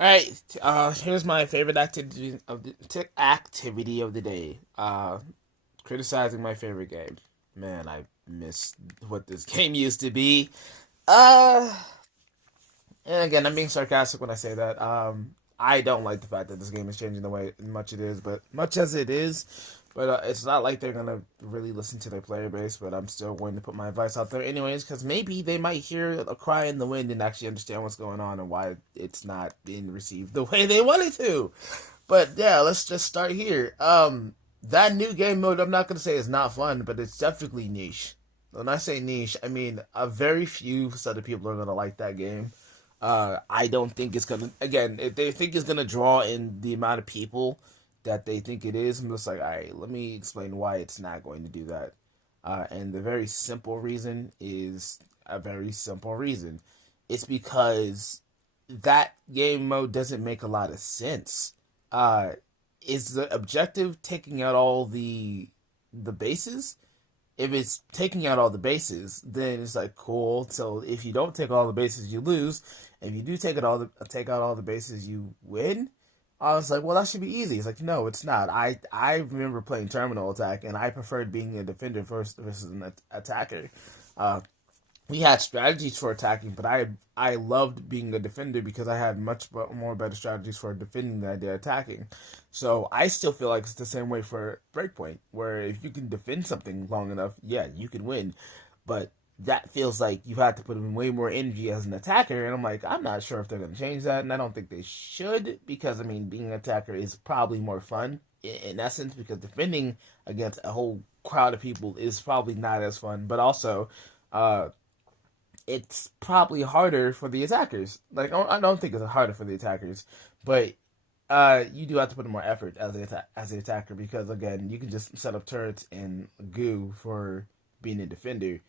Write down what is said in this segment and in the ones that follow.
All right, here's my favorite activity of the day. Criticizing my favorite game. Man, I miss what this game used to be. Uh, and again, I'm being sarcastic when I say that. I don't like the fact that this game is changing the way much it is, but much as it is, but it's not like they're gonna really listen to their player base. But I'm still going to put my advice out there anyways, because maybe they might hear a cry in the wind and actually understand what's going on and why it's not being received the way they want it to. But yeah, let's just start here. That new game mode, I'm not gonna say is not fun, but it's definitely niche. When I say niche, I mean a very few set of people are gonna like that game. I don't think it's gonna. Again, if they think it's gonna draw in the amount of people that they think it is, I'm just like, all right, let me explain why it's not going to do that. And the very simple reason is a very simple reason. It's because that game mode doesn't make a lot of sense. Uh, is the objective taking out all the bases? If it's taking out all the bases, then it's like cool. So if you don't take all the bases, you lose. If you do take out all the bases, you win. I was like, well, that should be easy. It's like, no, it's not. I remember playing Terminal Attack, and I preferred being a defender first versus an attacker. Uh, we had strategies for attacking, but I loved being a defender because I had much more better strategies for defending than I did attacking. So I still feel like it's the same way for Breakpoint, where if you can defend something long enough, yeah, you can win. But that feels like you have to put in way more energy as an attacker, and I'm like, I'm not sure if they're going to change that, and I don't think they should, because I mean, being an attacker is probably more fun in essence, because defending against a whole crowd of people is probably not as fun, but also uh, it's probably harder for the attackers. Like I don't think it's harder for the attackers, but you do have to put in more effort as the attacker, because again, you can just set up turrets and goo for being a defender,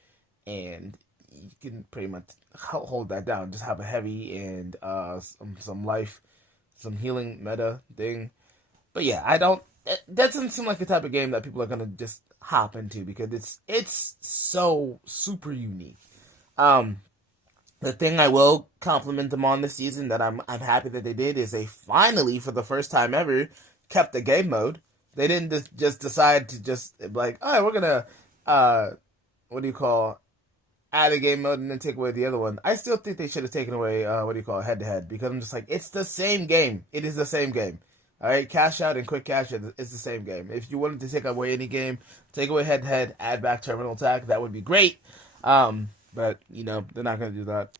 and you can pretty much hold that down. Just have a heavy and some life, some healing meta thing. But yeah, I don't. That doesn't seem like the type of game that people are gonna just hop into, because it's so super unique. Um, the thing I will compliment them on this season that I'm happy that they did is they finally, for the first time ever, kept the game mode. They didn't just decide to just like, all right, we're gonna what do you call, add a game mode and then take away the other one. I still think they should have taken away what do you call, head to head, because I'm just like, it's the same game. It is the same game. All right, cash out and quick cash out is the same game. If you wanted to take away any game, take away head to head, add back terminal attack, that would be great. But you know they're not gonna do that.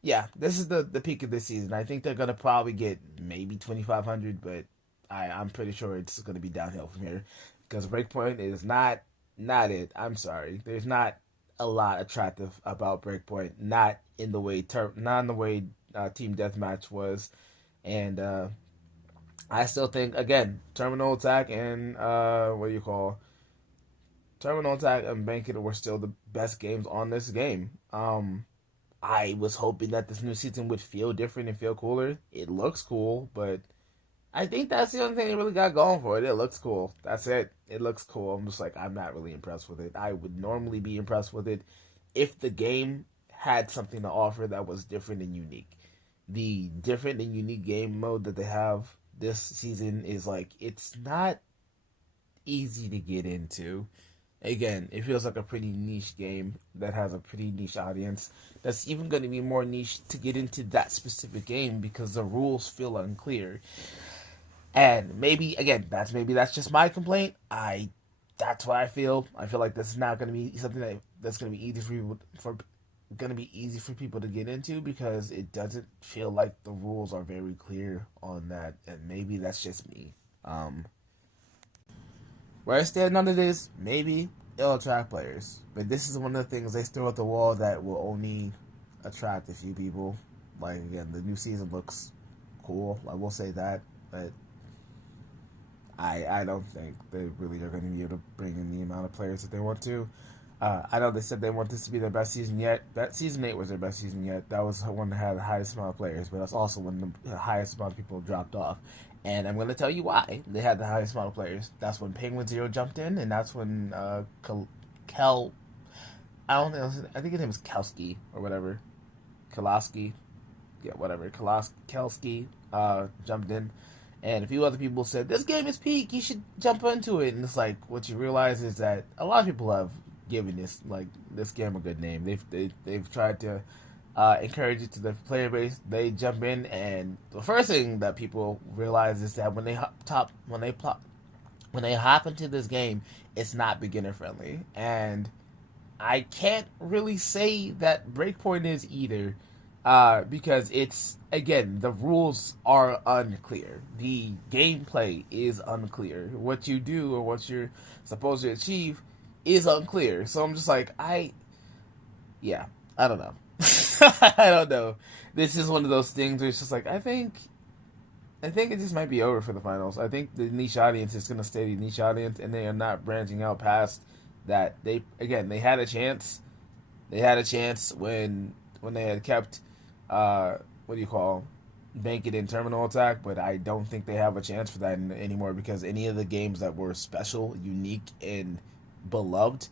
Yeah, this is the peak of this season. I think they're gonna probably get maybe 2,500, but I'm pretty sure it's gonna be downhill from here, because Breakpoint is not it. I'm sorry. There's not a lot attractive about Breakpoint. Not in the way Team Deathmatch was, and I still think, again, Terminal Attack and what do you call, Terminal Attack and Banquet were still the best games on this game. I was hoping that this new season would feel different and feel cooler. It looks cool, but I think that's the only thing they really got going for it. It looks cool. That's it. It looks cool. I'm just like, I'm not really impressed with it. I would normally be impressed with it if the game had something to offer that was different and unique. The different and unique game mode that they have this season is like, it's not easy to get into. Again, it feels like a pretty niche game that has a pretty niche audience. That's even going to be more niche to get into that specific game, because the rules feel unclear. And maybe that's just my complaint. That's what I feel. I feel like this is not going to be something that's going to be easy for people to get into, because it doesn't feel like the rules are very clear on that. And maybe that's just me. Um, where I stand on it is, maybe it'll attract players, but this is one of the things they throw at the wall that will only attract a few people. Like again, the new season looks cool. I will say that, but I don't think they really are going to be able to bring in the amount of players that they want to. I know they said they want this to be their best season yet. That season 8 was their best season yet. That was the one that had the highest amount of players, but that's also when the highest amount of people dropped off. And I'm going to tell you why they had the highest amount of players. That's when Penguin Zero jumped in, and that's when Kel, I don't think I think his name is Kowski or whatever, Kalowski. yeah, whatever, Kelski jumped in, and a few other people said this game is peak. You should jump into it. And it's like what you realize is that a lot of people have given this game a good name. They've tried to encourage it to the player base. They jump in, and the first thing that people realize is that when they hop into this game, it's not beginner friendly, and I can't really say that Breakpoint is either, because it's, again, the rules are unclear. The gameplay is unclear. What you do or what you're supposed to achieve is unclear. So I'm just like, I don't know. I don't know. This is one of those things where it's just like, I think it just might be over for the finals. I think the niche audience is going to stay the niche audience, and they are not branching out past that. They had a chance. They had a chance when they had kept Bank It in Terminal Attack, but I don't think they have a chance for that anymore, because any of the games that were special, unique, and beloved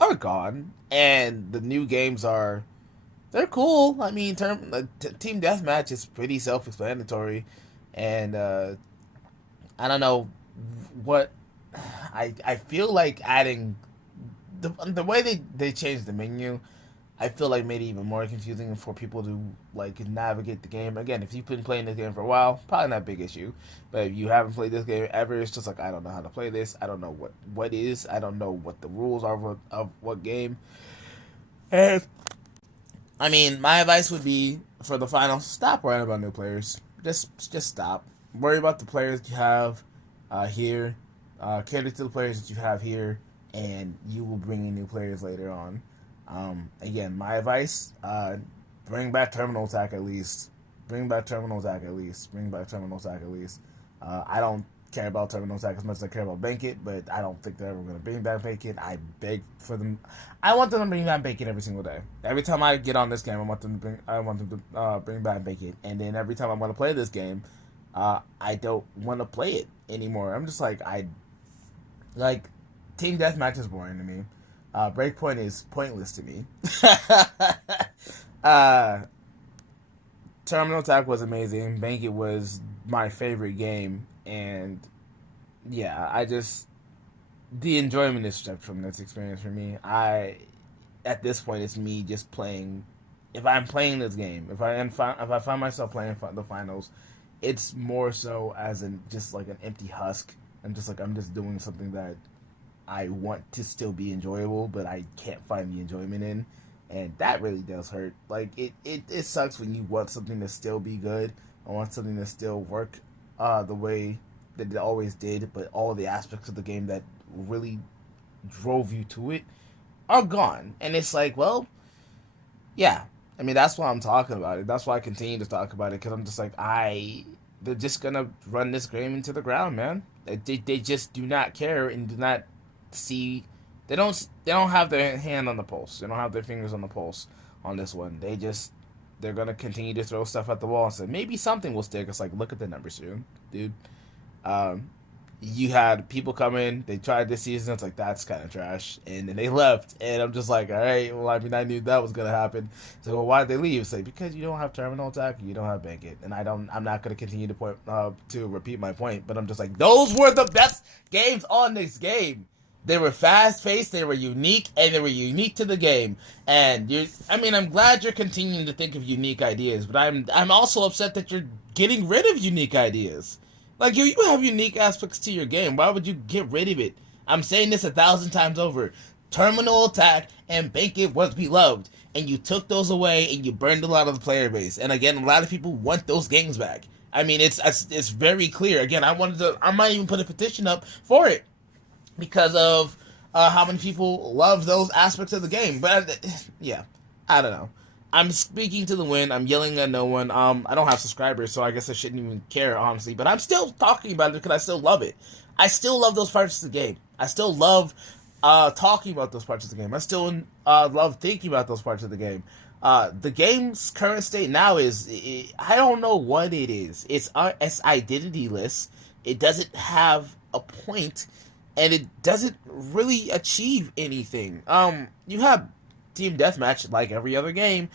are gone, and the new games they're cool. I mean, Team Deathmatch is pretty self-explanatory, and I don't know what I feel like adding the way they changed the menu. I feel like made it even more confusing for people to like navigate the game. Again, if you've been playing this game for a while, probably not a big issue. But if you haven't played this game ever, it's just like, I don't know how to play this. I don't know what is. I don't know what the rules are of what game. And I mean, my advice would be for the finals: stop worrying about new players. Just stop. Worry about the players you have here. Cater to the players that you have here, and you will bring in new players later on. Again, my advice: bring back Terminal Attack at least. Bring back Terminal Attack at least. Bring back Terminal Attack at least. I don't care about Terminal Attack as much as I care about Bank It, but I don't think they're ever going to bring back Bank It. I beg for them. I want them to bring back Bank It every single day. Every time I get on this game, I want them to bring back Bank It. And then every time I want to play this game, I don't want to play it anymore. I'm just like, Team Deathmatch is boring to me. Breakpoint is pointless to me. Terminal Attack was amazing. Bank It was my favorite game, and yeah, the enjoyment is stripped from this experience for me. At this point, it's me just playing. If I'm playing this game, if I find myself playing the finals, it's more so as just like an empty husk. I'm just doing something that I want to still be enjoyable, but I can't find the enjoyment in, and that really does hurt. Like it sucks when you want something to still be good, I want something to still work the way that it always did, but all the aspects of the game that really drove you to it are gone. And it's like, well, yeah. I mean, that's why I'm talking about it. That's why I continue to talk about it, because I'm just like, they're just gonna run this game into the ground, man. They just do not care and do not see. They don't have their hand on the pulse. They don't have their fingers on the pulse on this one. They're gonna continue to throw stuff at the wall and say maybe something will stick. It's like, look at the numbers, dude. You had people come in, they tried this season, it's like, that's kind of trash, and then they left, and I'm just like, all right, well, I mean, I knew that was gonna happen. So, well, why'd they leave? It's like, because you don't have Terminal Attack, you don't have Bank It, and I'm not gonna continue to repeat my point, but I'm just like, those were the best games on this game. They were fast-paced, they were unique, and they were unique to the game. And I'm glad you're continuing to think of unique ideas, but I'm also upset that you're getting rid of unique ideas. Like, you have unique aspects to your game. Why would you get rid of it? I'm saying this 1,000 times over. Terminal Attack and Bank It was beloved, and you took those away, and you burned a lot of the player base. And again, a lot of people want those games back. I mean, it's very clear. Again, I might even put a petition up for it, because of how many people love those aspects of the game. But yeah, I don't know. I'm speaking to the wind. I'm yelling at no one. I don't have subscribers, so I guess I shouldn't even care, honestly. But I'm still talking about it because I still love it. I still love those parts of the game. I still love talking about those parts of the game. I still love thinking about those parts of the game. The game's current state now I don't know what it is. It's identityless. It doesn't have a point, and it doesn't really achieve anything. You have Team Deathmatch, like every other game.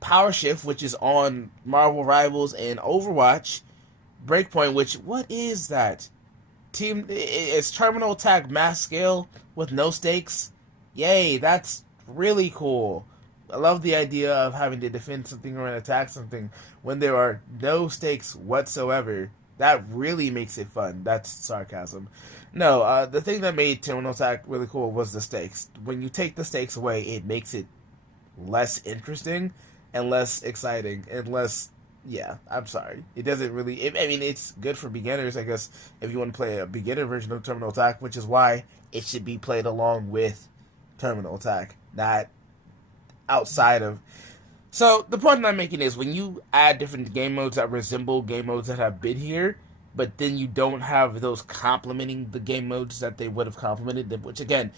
Power Shift, which is on Marvel Rivals and Overwatch. Breakpoint, which what is that? It's Terminal Attack mass scale with no stakes. Yay, that's really cool. I love the idea of having to defend something or attack something when there are no stakes whatsoever. That really makes it fun. That's sarcasm. No, the thing that made Terminal Attack really cool was the stakes. When you take the stakes away, it makes it less interesting and less exciting and less. Yeah, I'm sorry. It doesn't really. I mean, it's good for beginners, I guess, if you want to play a beginner version of Terminal Attack, which is why it should be played along with Terminal Attack, not outside of. So the point I'm making is when you add different game modes that resemble game modes that have been here, but then you don't have those complementing the game modes that they would have complemented them, which again,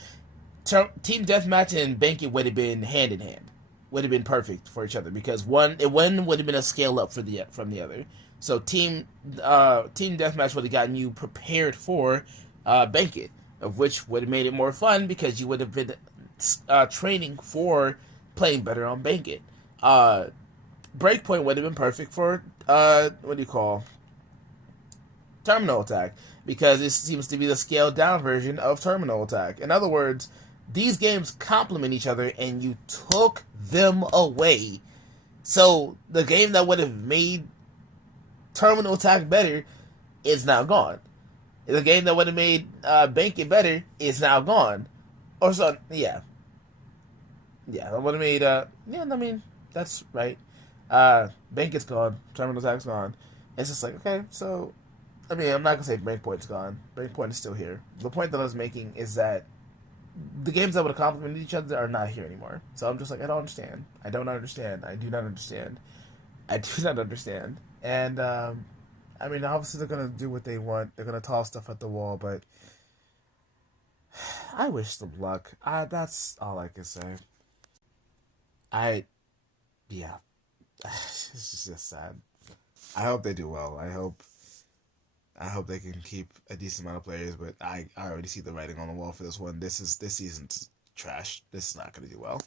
Team Deathmatch and Banquet would have been hand in hand, would have been perfect for each other because one would have been a scale up from the other. So Team Deathmatch would have gotten you prepared for Banquet, of which would have made it more fun because you would have been training for playing better on Banquet. Breakpoint would have been perfect for what do you call Terminal Attack because it seems to be the scaled down version of Terminal Attack. In other words, these games complement each other and you took them away. So the game that would have made Terminal Attack better is now gone. The game that would have made Banquet better is now gone. Or so, yeah. Yeah, that would have made, yeah, I mean, that's right. Banquet's gone. Terminal Attack's gone. It's just like, okay, so, I mean, I'm not going to say Breakpoint's gone. Breakpoint is still here. The point that I was making is that the games that would have complemented each other are not here anymore. So I'm just like, I don't understand. I don't understand. I do not understand. I do not understand. And, I mean, obviously they're going to do what they want. They're going to toss stuff at the wall, but I wish them luck. That's all I can say. Yeah. It's just sad. I hope they do well. I hope they can keep a decent amount of players, but I already see the writing on the wall for this one. This season's trash. This is not going to do well.